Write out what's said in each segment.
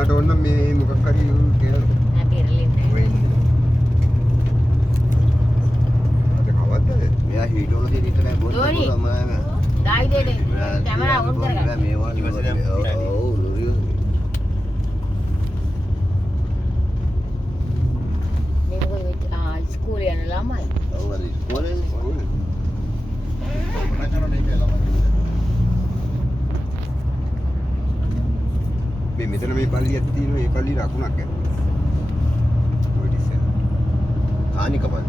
කෙනාට ඕන නම් මේ මොකක් හරි කියලා නෑ පෙරලෙන්නේ වෙන්නේ. අද කවද්ද? මෙයා හීටෝල දෙන්න ඉන්න නෑ බොන්න තමයි. ඩායි දෙන්නේ කැමරා ඔන් කරගන්න. මේවා ඔව් ලොරියෝ. මේ මොකද ඉස්කෝලේ යන ළමයි. ඔව් අර ඉස්කෝලේ ඕනේ. මේ මෙතන මේ පල්ලියක් තියෙනවා. මේ පල්ලිය ලකුණක් ඇත්තා. ඔය ඉතින් කානිකමයි.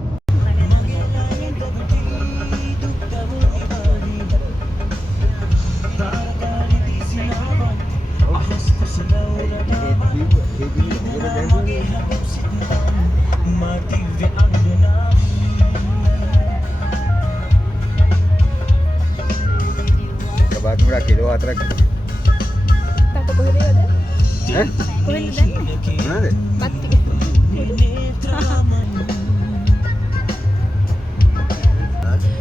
Kabar murah kilo 4ක්. තාත්තා කොහෙද යද? ඈ? කොහෙද දැන්නේ? මොනවාද? බත් ටික.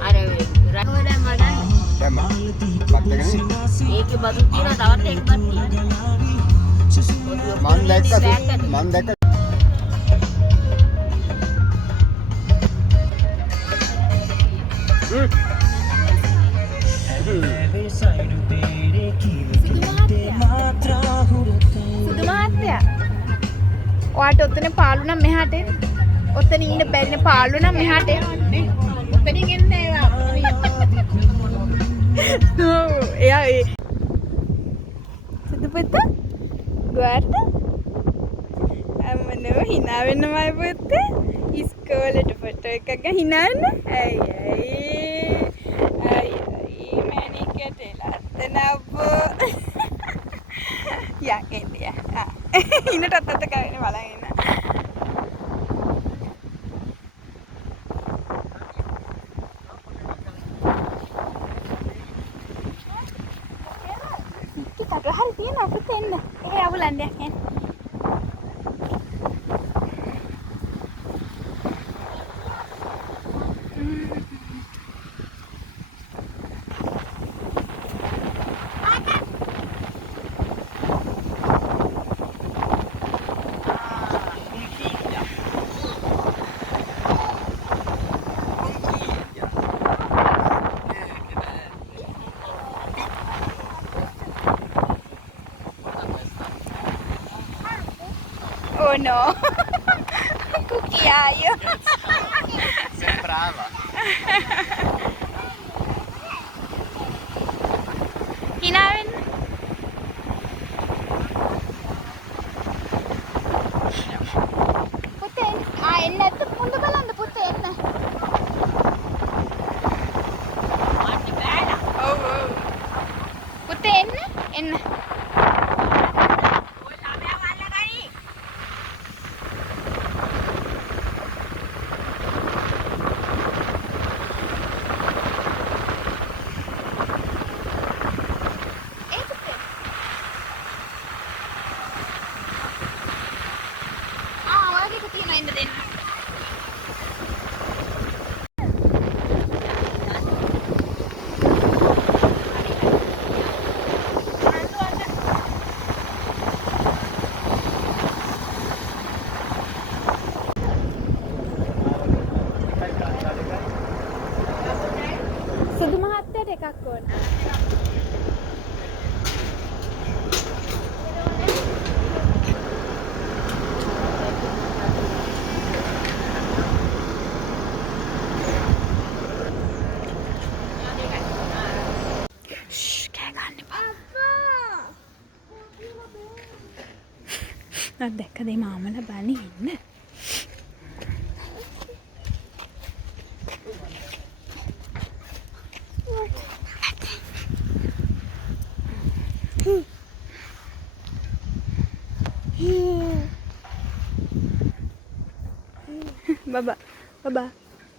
අර රකෝ දැන් මඩන්නේ. දැන් බත් එක නේ. ඒකේ බදු තියෙනවා තවත් එකක් තියෙනවා. මං දැක්ක සුදු මහත්තයා. ඔයාට ඔතන පාළු නම් මෙහාට එන්න. ඔතන ඉන්න බැරි නේ පාළු නම් මෙහාට එන්න. ඔතනින් එන්න ඒවා. එයා ඒ සුදු පුතා ගුවර්ද? අම්මනෝ hina වෙනවයි පුතේ. ඉස්කෝලේට ෆොටෝ එකක් ගන්න hina වෙන්න. අයි මැනිකට ලත්තනබ්බෝ. යා එන්නේ යා. ඉන්නටත් අත ගාගෙන බලන් ඉන්න. ටිකක් හරි තියෙනවා පුතේ එන්න. එහෙ අවුලන්නේ එන්න. Oh no. Cucchiaio. Sembrava. hina වෙන්න. පුතේ එන්න නැත්නම් පුඳ බලන්න පුතේ එන්න. මාටි බෑලා. ඔව් ඔව්. පුතේ එන්න එන්න. ඔය ළමයා වල්ලගනි. ඒ පුතේ. ඔයාගේ තියෙන එන්න දෙන්න. සුදු මහත්තයට එකක් ඕන. කෑ ගන්න එපා. අද දැක්කද මේ මාමලා බණි ඉන්න.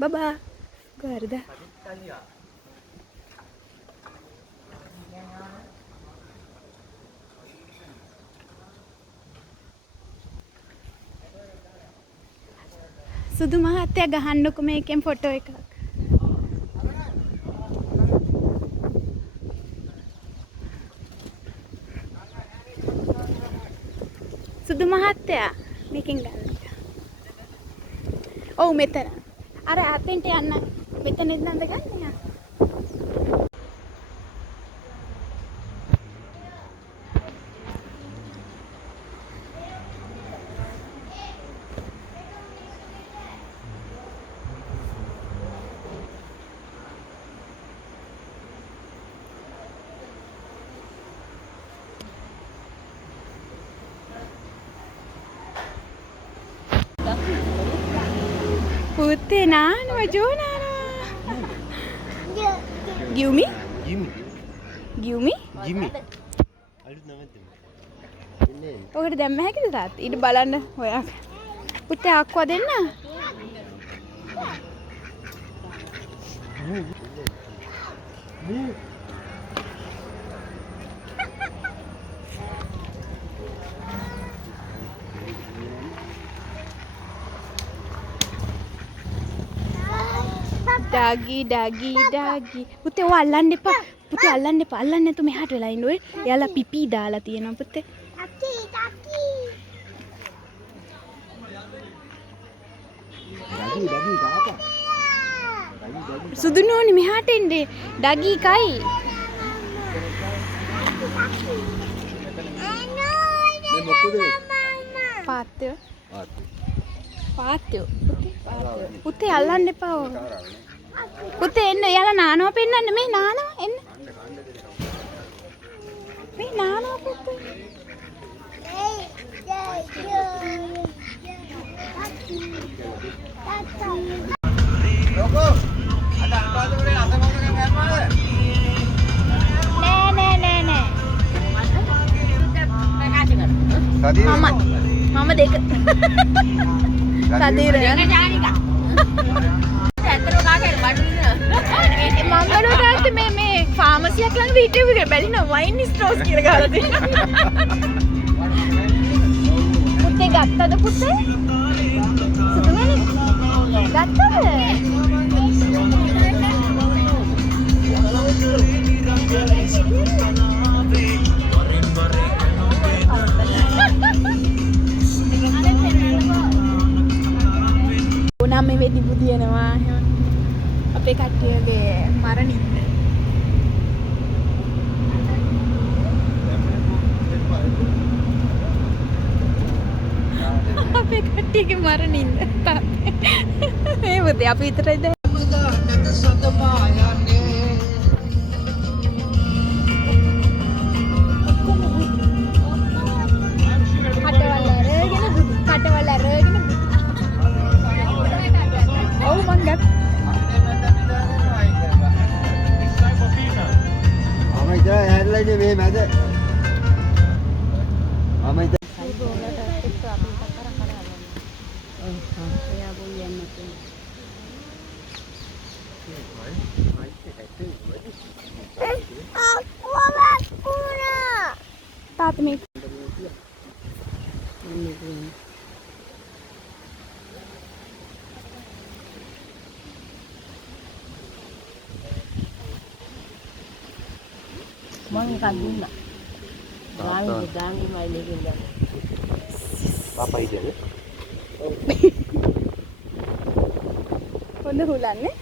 Baba. Guarda. සුදු මහත්තයා ගහන්නකො මේකෙන් ෆොටෝ එකක්. සුදු මහත්තයා මේකෙන් ගන්න. ඔව් මෙතන. අර අතෙන්ට යන්න. මෙතන ඉඳන්ද ගන්න. පුතේ නානවා ජෝනානවා. ගියුමි? ගියුමි? ඔකට දැම්ම හැකිද තාත්තා? ඊට බලන්න හොයා. පුතේ අක්කව දෙන්න. ඩාගි පුතේ ඔය අල්ලන්න එපා. පුතේ අල්ලන්න එපා. අල්ලන්න නැතු මෙහාට වෙලා ඉන්න ඔය. එයාලා පිපි දාලා තියෙනවා පුතේ. සුදු නෝනි මෙහාට එන්නේ. ඩගි කයි. මේ මොකද? පාත්‍යෝ. පුතේ පුතේ අල්ලන්න එපා. පුතේ එන්න එයාලා නානවා පෙන්නන්න මේ නානවා එන්න. මේ නානවා පුතේ. ලොකෝ අද අනුරාධපුරේ අසමෝදකම් ගන්නවද? නෑ. සතිය මම දෙක. සතිය ජානිකා. ඇත්තටම කාගේ බඩුනේ. මංගලෝ තාත්තේ මේ ෆාමසියක් ළඟ හිටියු එක බැලිනවා වයින් ස්ටෝස් කියලා ගහලා තියෙනවා. පුතේ ගත්තද පුතේ? සුදුමනේ. ගත්තද? ඕනම මේ වෙදි පුදියනවා. අපේ කට්ටියගේ මරණින්ද අපේ කට්ටියගේ මරණින්ද මේ පුතේ අපි විතරයිද කටවල අරගෙන ඔව් මං ගත්තා ඉතින් හැරලා ඉන්නේ මේ මැද. ඉතින් තාත්තා මේ මං එකක් දුන්නා. ගානි මයිලෙකින් ගන්න. පාපා ඉන්නේ. හොඳ හුලන්නේ.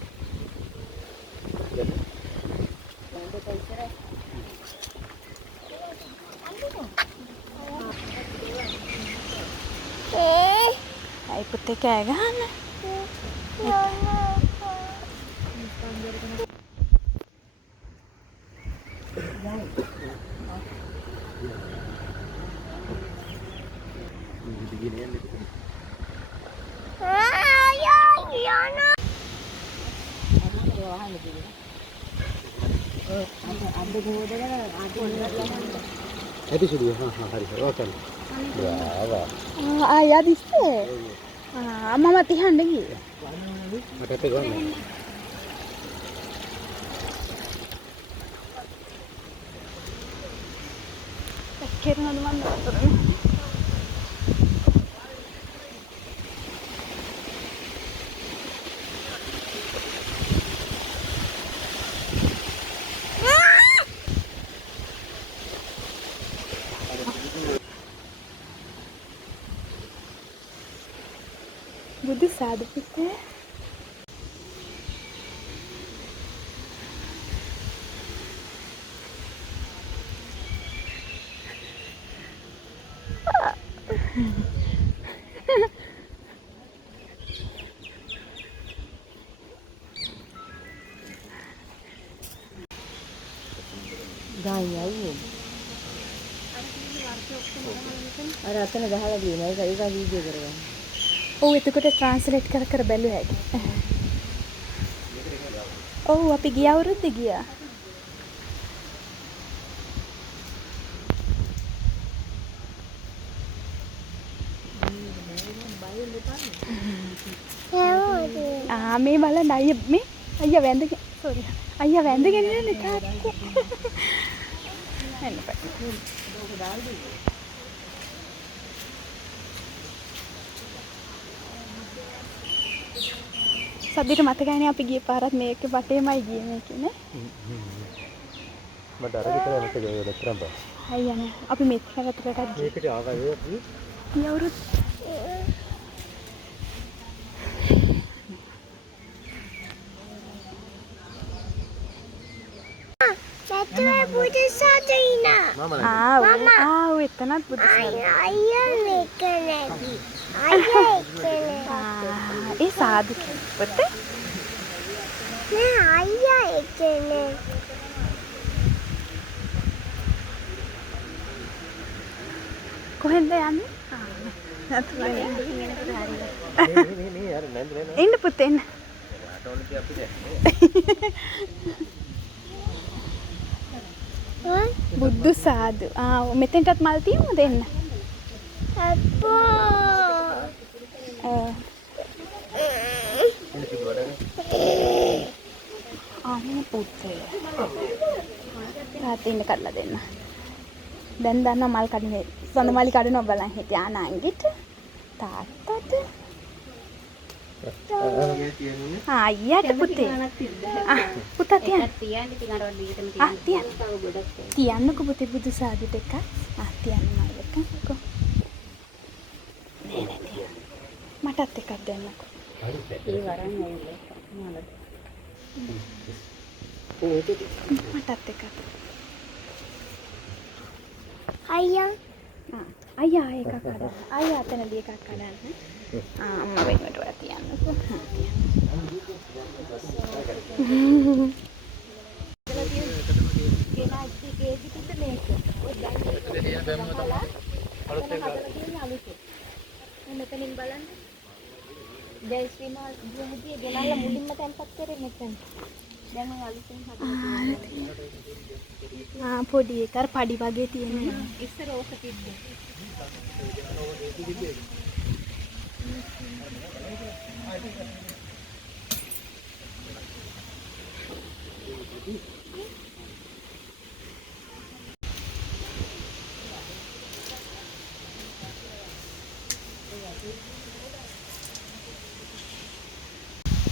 අයි පුතේ කෑ ගහන්න. Itu sudah, hari kan. Wah. Ayah diste. Mama tihan lagi. Ada pegang. Kira teman බුදු සාදු පුතේ. ගායි අයියේ. අර අතන ගහලා දිනවා. ඒක වීඩියෝ කරගන්න. ඔව් එතකොට ට්‍රාන්ස්ලේට් කර කර බැලුවා හැකි. ඔව් අපි ගිය අවුරුද්දේ ගියා. මේ බලන්න අයියා වැඳගෙන සෝරි අයියා වැඳගෙන ඉන්නේ තාත්තේ. එන්න බෑ. සද්දිට මතකයිනේ අපි ගිය පාරත් මේක වටේමයි ගියේ මේකේ නේ. මට අර විතර මතක දෙතරම් බා. අයියා නේ අපි මෙත් කරතරට ගියේ. මේකට ආවද අපි? යවුරුත් Betul budu sadina. එතනත් බුදු Ayah ikan lagi. Ayah ikan lagi. ඒ සාදු පුතේ. Nah ayah ikan lagi. කොහෙන්ද යන්නේ? මේ අර නැන්ද නේද? ඉන්න පුතේ එන්න. ආටෝල කිය අපිට. බුදු සාදු. මෙතෙන්ටත් මල් තියමුද එන්න? Apa? පුතේ. තාත්තා ඉන්න කරලා දෙන්න. දැන් දන්න මල් කඩනේ. සඳමාලි කඩනවා බලන් හිටියා ආනංගිට. තාත්තට. අයියාට පුතේ. පුතා තියන්න. තියන්න ඉතින් අර වගේ තියන්නකෝ පුතේ බුදු සාදුට එක. තියන්න මල් එක. කො. මටත් එකක් දෙන්නකෝ. ඒ වරන් ඇවිල්ලා මලද. මටත් එකක්. Ayah. අයියා එකක් කඩන්න. අයියා අතනදී එකක් කඩන්න. අම්මා වෙනුවට ඔයා තියන්නකෝ. මෙතනින් බලන්න. ජයශ්‍රී මාල් ගුහුදියේ ගෙනල්ලා මුලින්ම තැන්පත් කරේ මෙතන. දැන් මම අලුතෙන් හදලා පොඩි එක අර පඩි වගේ තියෙනවා. ඉස්සර ඕක තිබ්බේ.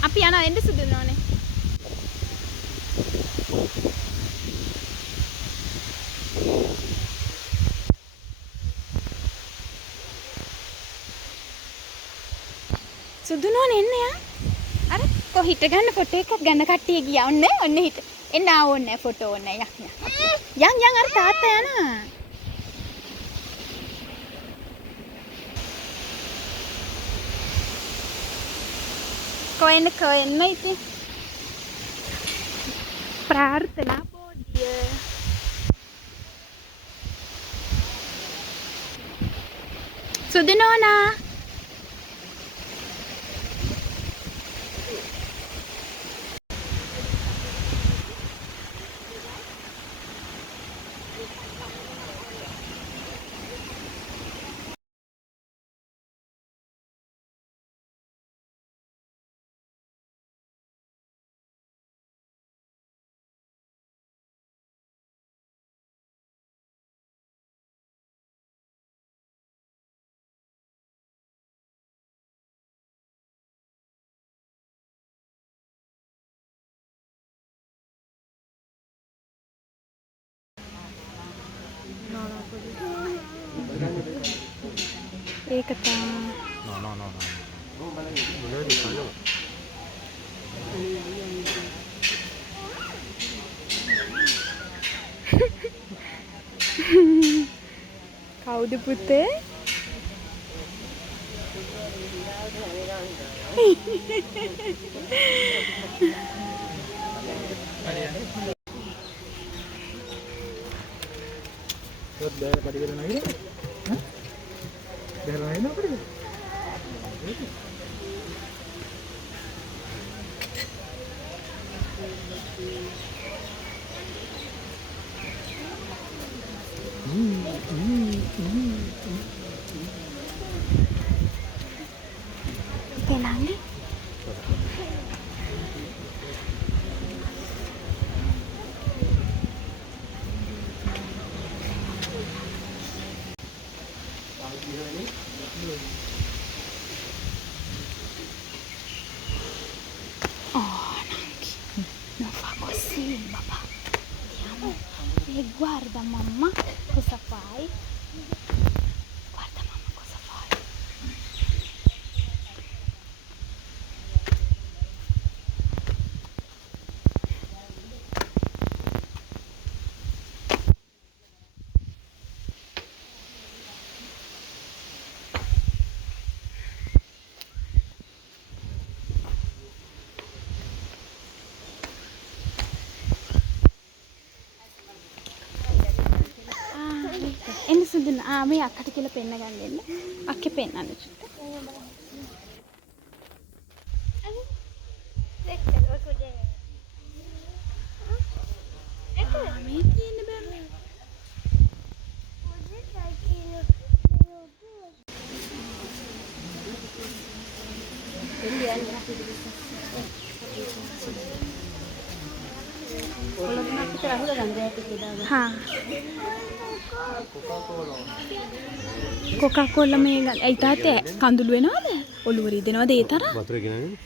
අපි යනවා එන්න සුදුනෝනේ. සුදුනෝනේ එන්න යා. අර කොහිට ගන්න ෆොටෝ එකක් ගන්න කට්ටිය ගියා. ඔන්න හිට. එන්න ඕනේ ෆොටෝ ඕනේ යන් අර තාත්තා යනවා. කොහෙන්න ඉතින් ප්‍රාර්ථනා පොඩිය සුදුනෝනා ඒක තමයි නෝ මොනවද කනවා? කවුද පුතේ? ඔත් බෑර පඩි වෙලා නැගිනේ. හ්ම්? බෑර නැගිනේ අපිට. Tenang. Oh, Nangki. Non fa così, papà. Andiamo. E guarda, mamma, cosa fai? Guarda, mamma, cosa fai? එන්න සුදුන මේ අක්කට කියලා පෙන්න ගන්න දෙන්න. අක්කේ පෙන්නන්න චුට්ට. මේ තියෙන්න බෑ. हाँ කොකාකෝලා මේ ඇයි තාත්තේ කඳුළු වෙනවද? ඔළුව රිදෙනවද ඒ තරම්? වතුර ගෙනගෙන